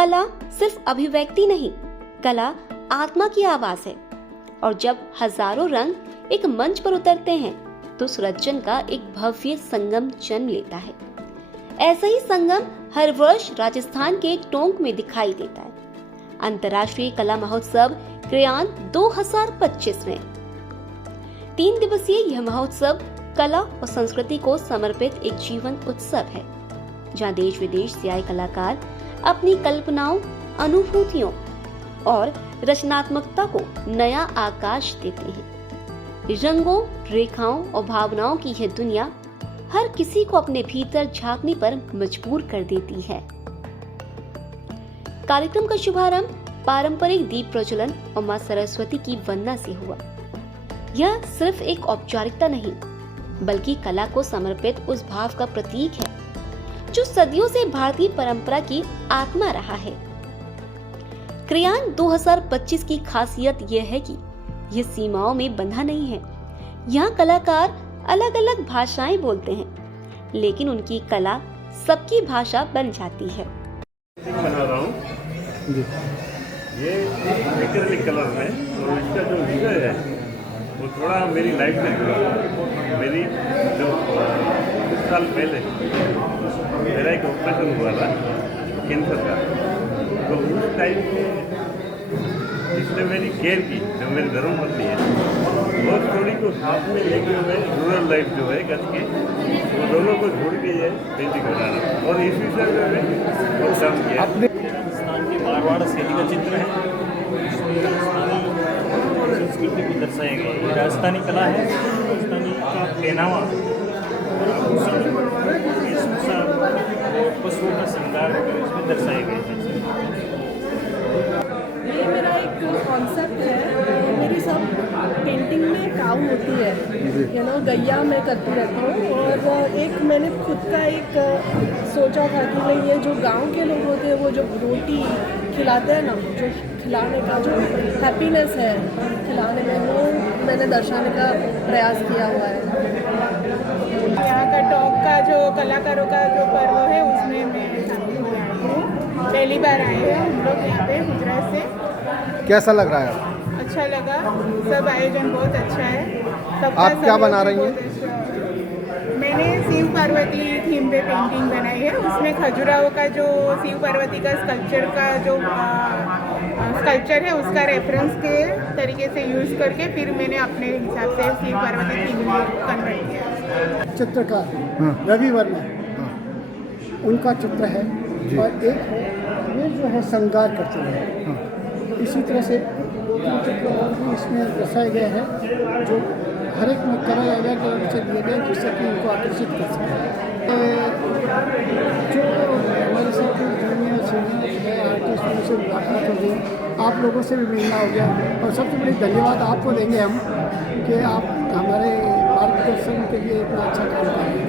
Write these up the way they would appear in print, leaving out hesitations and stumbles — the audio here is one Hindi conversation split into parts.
कला सिर्फ अभिव्यक्ति नहीं, कला आत्मा की आवाज है। और जब हजारों रंग एक मंच पर उतरते हैं तो सृजन का एक भव्य संगम जन्म लेता है। ऐसा ही संगम हर वर्ष राजस्थान के टोंक में दिखाई देता है। अंतर्राष्ट्रीय कला महोत्सव क्रेयॉन 2025 में 3 दिवसीय यह महोत्सव कला और संस्कृति को समर्पित एक जीवंत उत्सव है, जहां देश विदेश से आए कलाकार अपनी कल्पनाओं, अनुभूतियों और रचनात्मकता को नया आकाश देते हैं। रंगों, रेखाओं और भावनाओं की यह दुनिया हर किसी को अपने भीतर झांकने पर मजबूर कर देती है। कार्यक्रम का शुभारंभ पारंपरिक दीप प्रज्वलन और मां सरस्वती की वंदना से हुआ। यह सिर्फ एक औपचारिकता नहीं, बल्कि कला को समर्पित उस भाव का प्रतीक है जो सदियों से भारतीय परंपरा की आत्मा रहा है। क्रेयॉन 2025 की खासियत यह है कि यह सीमाओं में बंधा नहीं है। यहाँ कलाकार अलग अलग भाषाएं बोलते हैं, लेकिन उनकी कला सबकी भाषा बन जाती है। बना रहा हूँ ये एक्रिलिक कलर में, और इसका जो विषय है वो थोड़ा मेरी लाइफ से जुड़ा है। मेरी जो कुछ साल पहले मेरा एक ऑपरेशन हुआ था कैंसर का, तो उस टाइम में जिसने मेरी केयर की, जो मेरी धर्मपत्नी है, और थोड़ी को साथ में लेके हुए रूरल लाइफ जो है कच्छ की, वो दोनों को छोड़ के ये पेंटिंग बना रहा हूँ। और इस विषय में बहुत काम किया। राजस्थान की मारवाड़ शैली का चित्र है, इसमें राजस्थानी संस्कृति को दर्शाया गया है। राजस्थानी कला है, राजस्थानी का पहनावा और आभूषण, वेशभूषा और पशुओं का श्रृंगार इसमें दर्शाए गए हैं। ये मेरा एक कॉन्सेप्ट है। मेरी सब पेंटिंग में काऊ होती है, गैया मैं करती रहती हूँ। और एक मैंने खुद का एक सोचा था कि भाई ये जो गांव के लोग होते हैं, वो जो रोटी खिलाते हैं ना, जो खिलाने का जो हैप्पीनेस है खिलाने में, वो मैंने दर्शाने का प्रयास किया हुआ है। यहाँ का टॉप का जो कलाकारों का जो पर्व है उसमें मैं शामिल हो रही हूँ। पहली बार आए हैं हम लोग यहाँ पे गुजरात से। कैसा लग रहा है? अच्छा लगा, सब आयोजन बहुत अच्छा है। आप क्या बना रही हैं? मैंने शिव पार्वती थीम पे पेंटिंग बनाई है। उसमें खजुराहो का जो शिव पार्वती का स्कल्पचर है उसका रेफरेंस के तरीके से यूज़ करके फिर मैंने अपने हिसाब से शिव पार्वती थीम में कन्वर्ट किया। चित्रकार रवि वर्मा, उनका चित्र है। और एक है ये जो है श्रृंगार करते हैं। इसी तरह से चित्र और भी इसमें दर्शाए गए हैं, जो हर एक में कलर अलग अलग से दिए गए, जिससे कि उनको आकर्षित कर सकें। जो हमारे साथ जूनियर सीनियर है आर्टिस्ट, उनसे मुलाकात हो गई, आप लोगों से भी मिलना हो गया। और सबसे बड़ी धन्यवाद आपको देंगे हम कि आप हमारे मार्गदर्शन के लिए इतना अच्छा काम कर रहे हैं।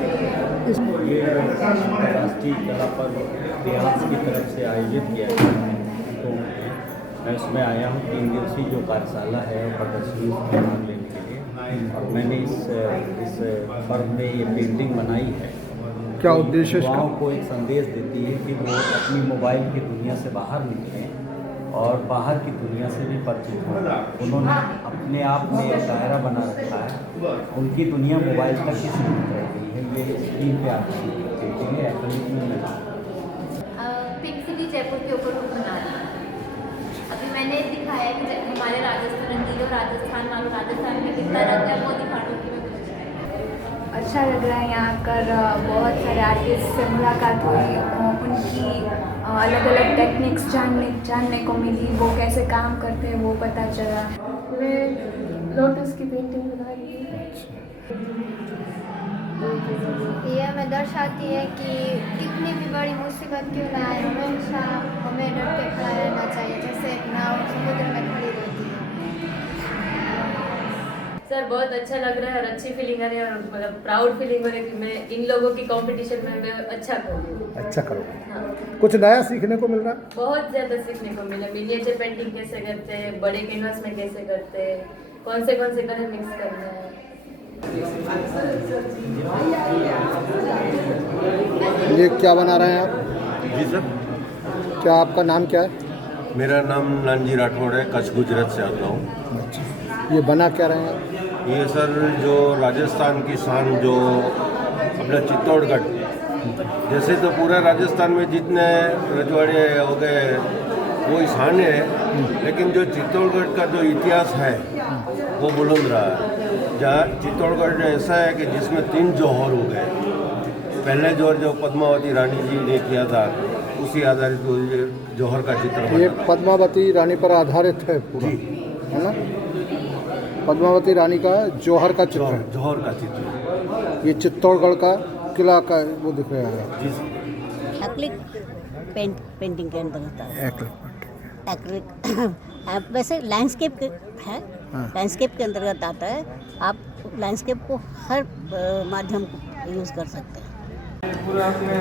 ये राष्ट्रीय कला पर्व क्रेयॉन्स की तरफ से आयोजित किया गया है, तो मैं उसमें आया हूँ। 3 दिवसीय जो कार्यशाला है और प्रदर्शनी में भाग लेने के लिए, और मैंने इस पर्व में ये पेंटिंग बनाई है। क्या उद्देश्य है? युवाओं को एक संदेश देती है कि वो अपनी मोबाइल की दुनिया से बाहर निकलें और बाहर की दुनिया से भी परिचित हों। उन्होंने अपने आप में एक दायरा बना रखा है, उनकी दुनिया मोबाइल तक ही सीमित रह गई है। ये स्क्रीन पे आकर्षित पेंटिंग है, एक्रिलिक में पिंक सिटी जयपुर के ऊपर बना रही हूँ। अभी मैंने दिखाया कि हमारे राजस्थान रंगीलो राजस्थान वालों राजस्थान में कितना रंग है, वो दिखा दूँ कि मैं कुछ अच्छा लग रहा है। यहाँ आकर बहुत सारे आर्टिस्ट से मुलाकात हुई, उनकी अलग अलग टेक्निक्स जानने को मिली, वो कैसे काम करते हैं वो पता चला। मैं लोटस की पेंटिंग बना रही हूँ। ये हमें दर्शाती है कि कितनी भी बड़ी मुसीबत क्यों ना आए, हमेशा हमें डट के खड़ा रहना चाहिए, जैसे नाव समुद्र में खड़ी रहती है। सर बहुत अच्छा लग रहा है और अच्छी फीलिंग आ रही है, और मतलब प्राउड फीलिंग हो रही है कि मैं इन लोगों की कंपटीशन में मैं अच्छा करूँ। अच्छा करो। हाँ, कुछ नया सीखने को मिल रहा है? बहुत ज़्यादा सीखने को मिला। मिनिएचर पेंटिंग कैसे करते हैं, बड़े कैनवास में कैसे करते हैं, कौन से कलर मिक्स करना है। ये क्या बना रहे हैं आप? जी सर, क्या आपका नाम क्या है? मेरा नाम नानजी राठौड़ है, कच्छ गुजरात से आता हूँ। ये बना क्या रहे हैं? ये सर जो राजस्थान की शान जो अपना चित्तौड़गढ़, जैसे तो पूरा राजस्थान में जितने रजवाड़े हो गए वो शान है, लेकिन जो चित्तौड़गढ़ का जो इतिहास है वो बुलंद रहा है। जहाँ चित्तौड़गढ़ ऐसा है कि जिसमें 3 जौहर हो गए। पहले जौहर जो पद्मावती रानी जी ने किया था उसी आधारित वो जौहर का चित्र बना। ये पद्मावती रानी पर आधारित है पूरा, है ना? पद्मावती रानी का जौहर का चित्र है। जौहर का चित्र ये चित्तौड़गढ़ का किला का वो दिख रहा है। एक्रिलिक पेंटिंग के अंदर होता है। एक्रिलिक वैसे लैंडस्केप है, लैंडस्केप के अंतर्गत आता है। आप लैंडस्केप को हर माध्यम यूज़ कर सकते हैं। पूरा अपने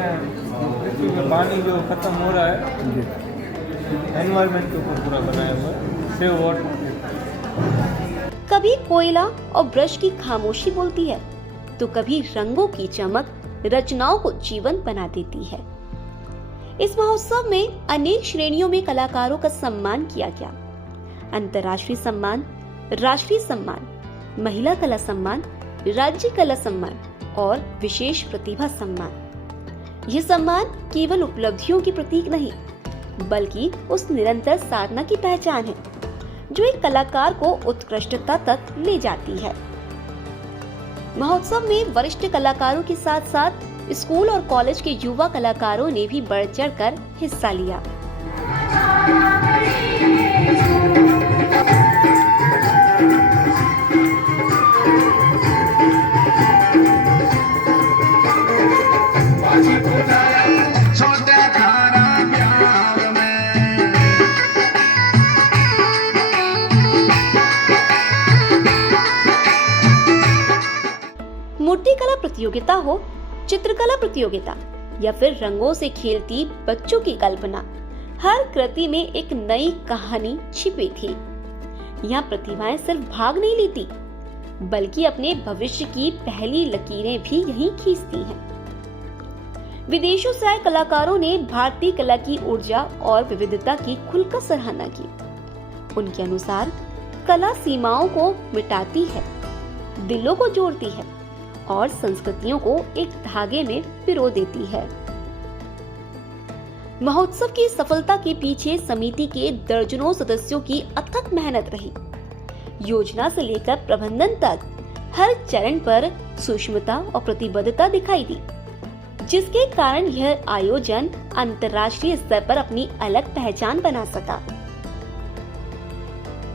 पृथ्वी में पानी जो खत्म हो रहा है, एनवायरनमेंट के ऊपर पूरा बनाया हुआ है, सेव वाटर। कभी कोयला और ब्रश की खामोशी बोलती है तो कभी रंगों की चमक रचनाओं को जीवंत बना देती है। इस महोत्सव में अनेक श्रेणियों में कलाकारों का सम्मान किया गया। अंतर्राष्ट्रीय सम्मान, राष्ट्रीय सम्मान, महिला कला सम्मान, राज्य कला सम्मान और विशेष प्रतिभा सम्मान। यह सम्मान केवल उपलब्धियों की प्रतीक नहीं, बल्कि उस निरंतर साधना की पहचान है जो एक कलाकार को उत्कृष्टता तक ले जाती है। महोत्सव में वरिष्ठ कलाकारों के साथ साथ स्कूल और कॉलेज के युवा कलाकारों ने भी बढ़ चढ़कर हिस्सा लिया। मूर्तिकला प्रतियोगिता हो, चित्रकला प्रतियोगिता या फिर रंगों से खेलती बच्चों की कल्पना, हर कृति में एक नई कहानी छिपी थी। यहाँ प्रतिभाएं सिर्फ भाग नहीं लेती, बल्कि अपने भविष्य की पहली लकीरें भी यहीं खींचती हैं। विदेशों से आए कलाकारों ने भारतीय कला की ऊर्जा और विविधता की खुलकर सराहना की। उनके अनुसार कला सीमाओं को मिटाती है, दिलों को जोड़ती है और संस्कृतियों को एक धागे में पिरो देती है। महोत्सव की सफलता के पीछे समिति के दर्जनों सदस्यों की अथक मेहनत रही। योजना से लेकर प्रबंधन तक हर चरण पर सूक्ष्मता और प्रतिबद्धता दिखाई दी, जिसके कारण यह आयोजन अंतर्राष्ट्रीय स्तर पर अपनी अलग पहचान बना सका।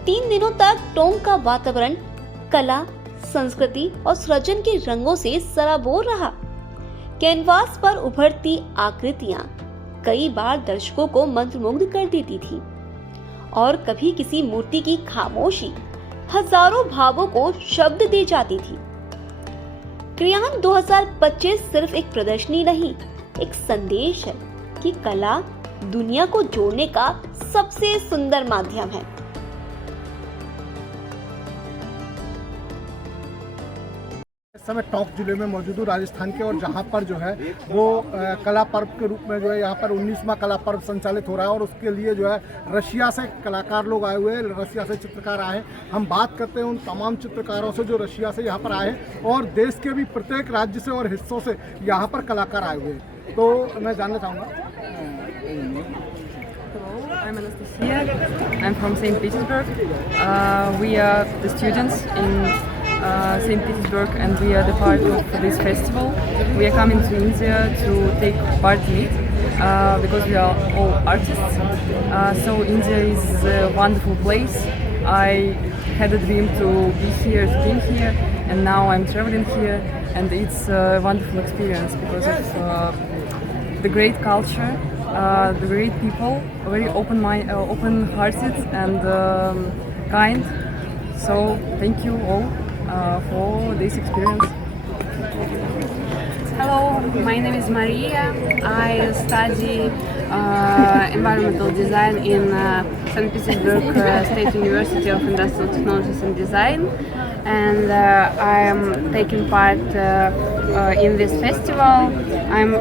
3 दिनों तक टोंक का वातावरण कला, संस्कृति और सृजन के रंगों से सराबोर रहा। कैनवास पर उभरती आकृतियां कई बार दर्शकों को मंत्रमुग्ध कर देती थी और कभी किसी मूर्ति की खामोशी हजारों भावों को शब्द दे जाती थी। क्रियान 2025 सिर्फ एक प्रदर्शनी नहीं, एक संदेश है कि कला दुनिया को जोड़ने का सबसे सुंदर माध्यम है। समय टोंक जिले में मौजूद हूँ राजस्थान के, और जहाँ पर जो है वो कला पर्व के रूप में जो है यहाँ पर 19वां कला पर्व संचालित हो रहा है, और उसके लिए जो है रशिया से कलाकार लोग आए हुए हैं, रशिया से चित्रकार आए हैं। हम बात करते हैं उन तमाम चित्रकारों से जो रशिया से यहाँ पर आए हैं और देश के भी प्रत्येक राज्य से और हिस्सों से यहाँ पर कलाकार आए हुए हैं। तो मैं जानना चाहूँगा। I'm Anastasia. I'm from St. Petersburg. We are the students in St. Petersburg, and we are the part of this festival. We are coming to India to take part in it because we are all artists. So India is a wonderful place. I had a dream to be here, to be here, and now I'm traveling here, and it's a wonderful experience because of the great culture. The great people, very open-hearted and kind. So thank you all for this experience. Hello, my name is Maria. I study environmental design in St. Petersburg State University of Industrial Technologies and Design, and I am taking part in this festival. I'm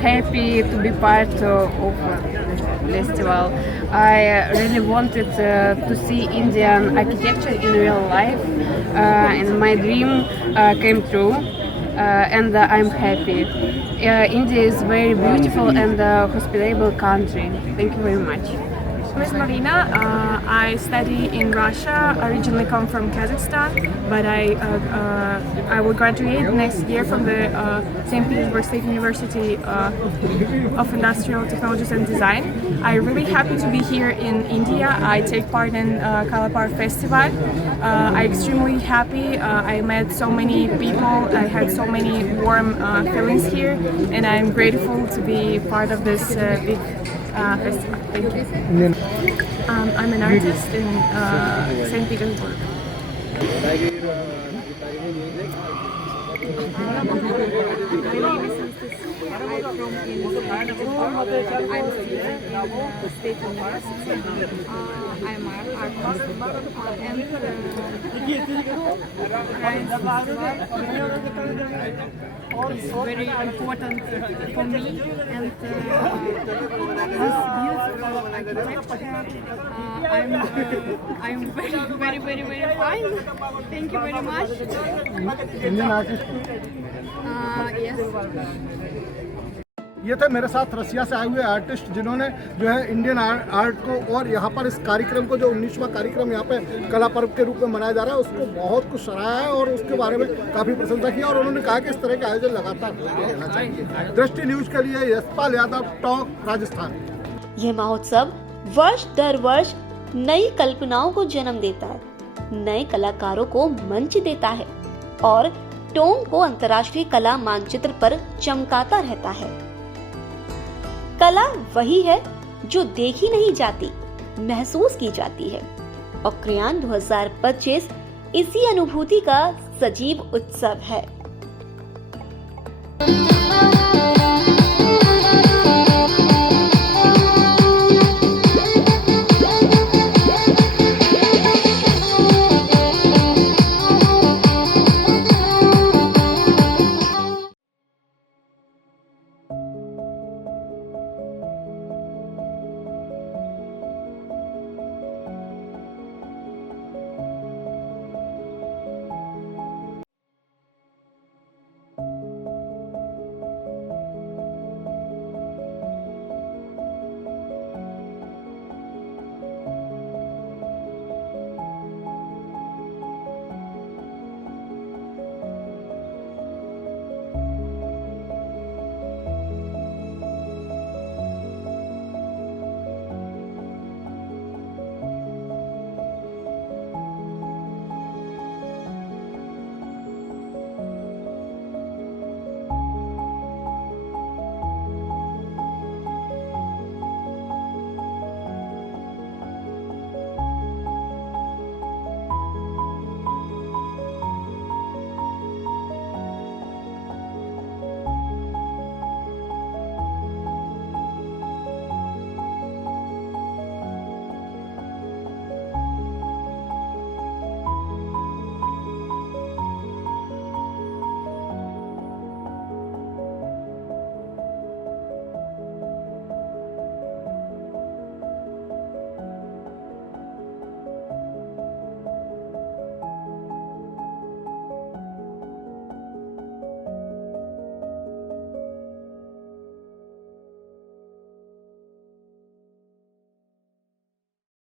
happy to be part of Festival. I really wanted to see Indian architecture in real life, and my dream came true. And I'm happy. India is very beautiful and hospitable country. Thank you very much. My name is Marina. I study in Russia. Originally come from Kazakhstan, but I will graduate next year from the St. Petersburg State University of Industrial Technologies and Design. I'm really happy to be here in India. I take part in Kalapar Festival. I'm extremely happy. I met so many people. I had so many warm feelings here, and I'm grateful to be part of this big festival. Thank you. I'm an artist in St. Petersburg. It's very important for me, and this beautiful architecture. I'm very fine. Thank you very much. Indian artist ये थे मेरे साथ रसिया से आए हुए आर्टिस्ट जिन्होंने जो है इंडियन आर्ट को और यहाँ पर इस कार्यक्रम को जो 19वां कार्यक्रम यहाँ पे कला पर्व के रूप में मनाया जा रहा है उसको बहुत कुछ सराहा है और उसके बारे में काफ़ी प्रशंसा की और उन्होंने कहा कि इस तरह के आयोजन लगातार होते रहना चाहिए। दृष्टि न्यूज के लिए यशपाल यादव, टॉक, राजस्थान। यह महोत्सव वर्ष दर वर्ष नई कल्पनाओं को जन्म देता है, नए कलाकारों को मंच देता है और टोंक को अंतर्राष्ट्रीय कला मानचित्र पर चमकाता रहता है। कला वही है जो देखी नहीं जाती, महसूस की जाती है और क्रियान 2025 इसी अनुभूति का सजीव उत्सव है।